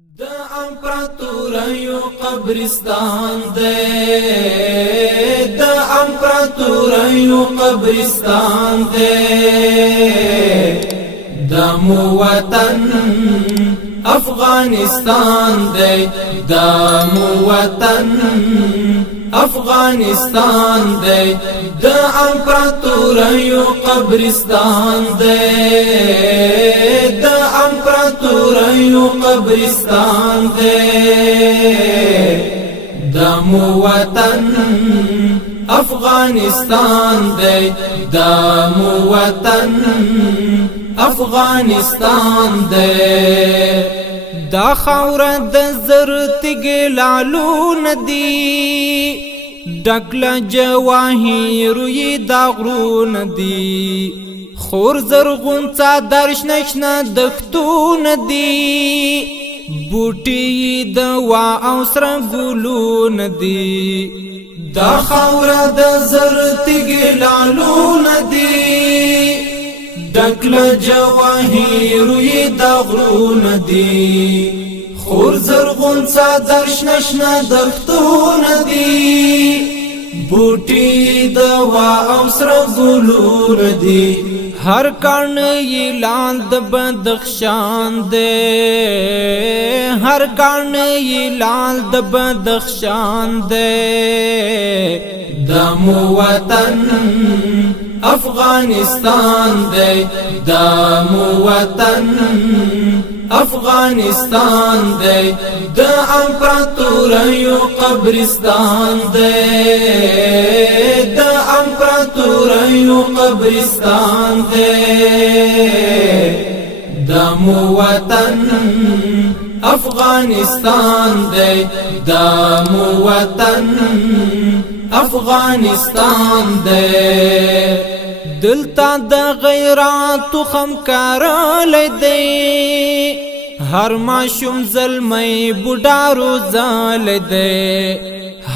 د امپراتوریو قبرستان دی، د امپراتوریو قبرستان دی، د مو وطن افغانستان دی، د مو وطن افغانستان دی، د امپراتوریو قبرستان دی، د امپراتوریو قبرستان دی، د مو وطن افغانستان دی، د مو وطن افغانستان دی. دا خاوره د زرت ګلالو ندی، ډکله جواهر یې دا غرونه دي، خور زرغون څادر شنه شنه دښتونه دي، بوټي د وا او سره ګلونه دي. دا خاوره د زرت ګلالو ندی، ډکله جواهر یې دا غرونه دي، خور زرغون څادر شنه شنه دښتونه دي، بوټي د وا او سره ګلونه دي. هر کان یې لال د بدخشان دی، هر کان یې لال د بدخشان دی، د مو وطن افغانستان دی، د مو وطن افغانستان دی، د امپراتوریو قبرستان دی، د امپراتوریو قبرستان دی، د مو وطن افغانستان دی، د مو وطن افغانستان دی. دلتا د غیرات خمکارلی دی، هر ماشوم زلمی بوډا روزلی دی،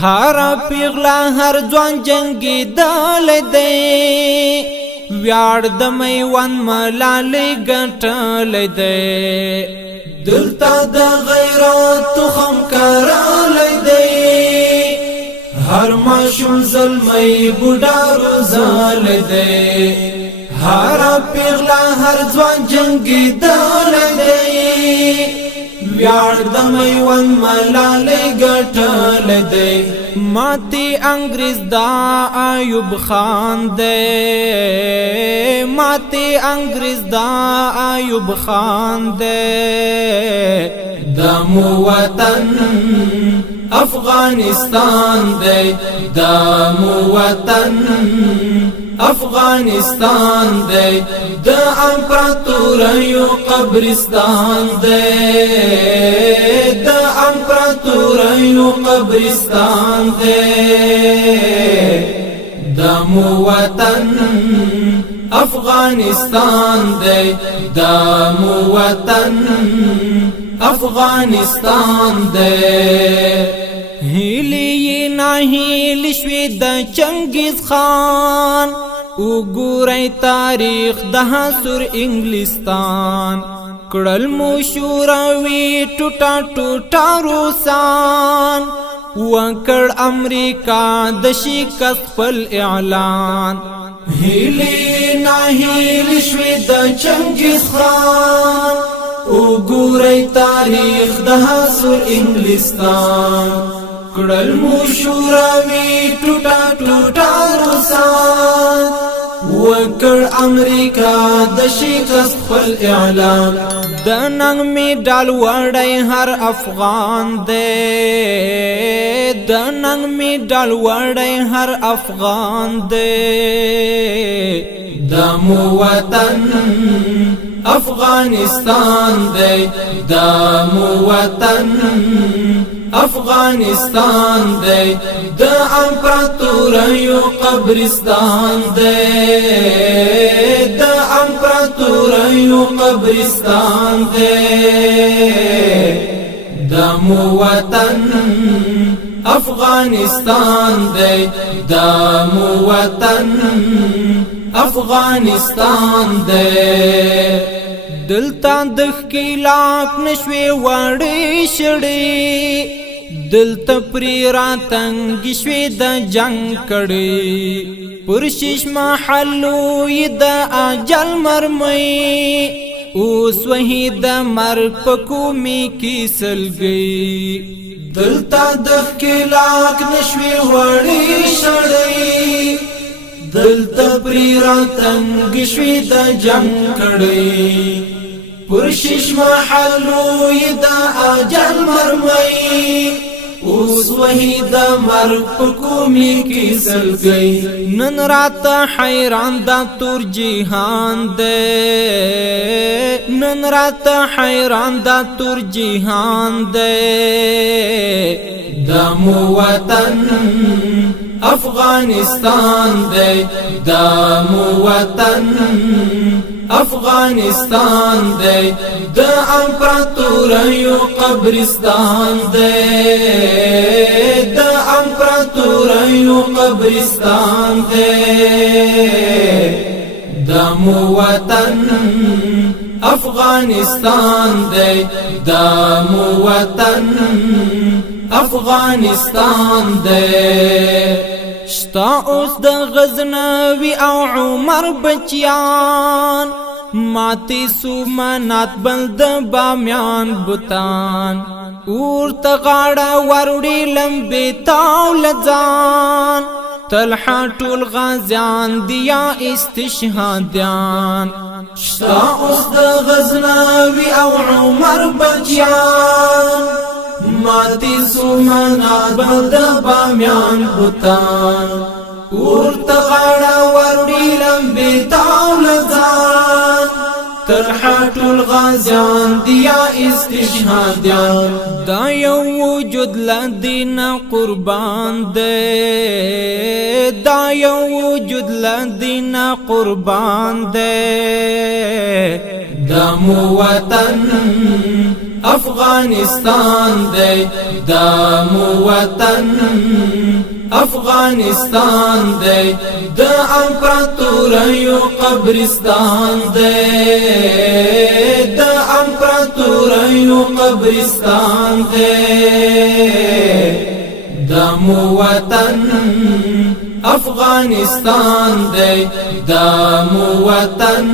هر پیغله هر ځوان جنګېدلی دی، ویاړ د میوند ملالۍ ګټلی دی. دلتا د غیرات خمکارلی دی، هر ماشوم زلمی بوډا روزلی دی، هر پیغله هر ځوان جنګېدلی دی، ویاړ د میوند ملالۍ ګټلی دی. ماتی انګریز دا ایوب خان دی، ماتی انګریز دا ایوب خان دی، د مو وطن افغانستان دی، د مو وطن افغانستان دی، د امپراتوریو قبرستان دی، د امپراتوریو قبرستان دی، د مو وطن افغانستان دی، د مو وطن افغانستان دی. هیلی ناهیل شوی د چنگیز خان، وګورئ تاریخ د حصر انګلستان، کړل مو شوروي ټوټا ټوټا روسان، وکړ امریکا د شکست خپل اعلان. هیلی ناهیل شوی د چنگیز خان، وګورئ تاریخ د حصر انګلستان، کړل مو شوروي ټوټا ټوټا روسان، وکړ امریکا د شکست خپل اعلان. د ننګ میډال وړی هر افغان دی، د ننګ میډال وړی هر افغان دی، د مو وطن افغانستان دی، د مو وطن افغانستان دی، د امپراتوریو قبرستان دی، د امپراتوریو قبرستان دی، د مو وطن افغانستان دی، د مو وطن افغانستان دی. دلتا د ښکېلاک نشوې وړې شړې دلته پرې راتنګې شوې د جنګ کړې پر شیش محلو یې د اجل مرمۍ اوس وهي د مرګ په کومې کې سلګۍ دلتا د ښکېلاک نشوې وړې شړې دلته پرې راتنګې شوې د جنګ کړې پر شیش محلو یې د اجل مرمۍ اوس وهي د مرګ په کومې کې سلګۍ نن راته حیران دا تور جهان دی نن راته حیران دا تور جهان دی دا مو وطن افغانستان دی دا مو وطن افغانستان دی د امپراتوریو قبرستان دی د امپراتوریو قبرستان دی د مو وطن افغانستان دی د مو وطن افغانستان دی شتا اوس د غزنوي او عمر بچیان ماتی سومنات بند بامیان بوتان اور تغاړه وروړي لمبي تاو لځان طلحه ټول غازیان دیا استشهادیان شتا اوس د غزنوي او عمر بچیان ماتی سومنات بند بامیان بوتان اور تغاړه وروړي لمبي تاو لځان طلحه ټول غازیان دیا استشهادیان دا یو وجود لدین قربان دی دا یو وجود لدین قربان دی دا مو وطن افغانستان دی دا مو وطن افغانستان دی د امپراتوریو قبرستان دی د امپراتوریو قبرستان دی د مو وطن افغانستان دی د مو وطن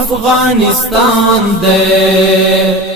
افغانستان دی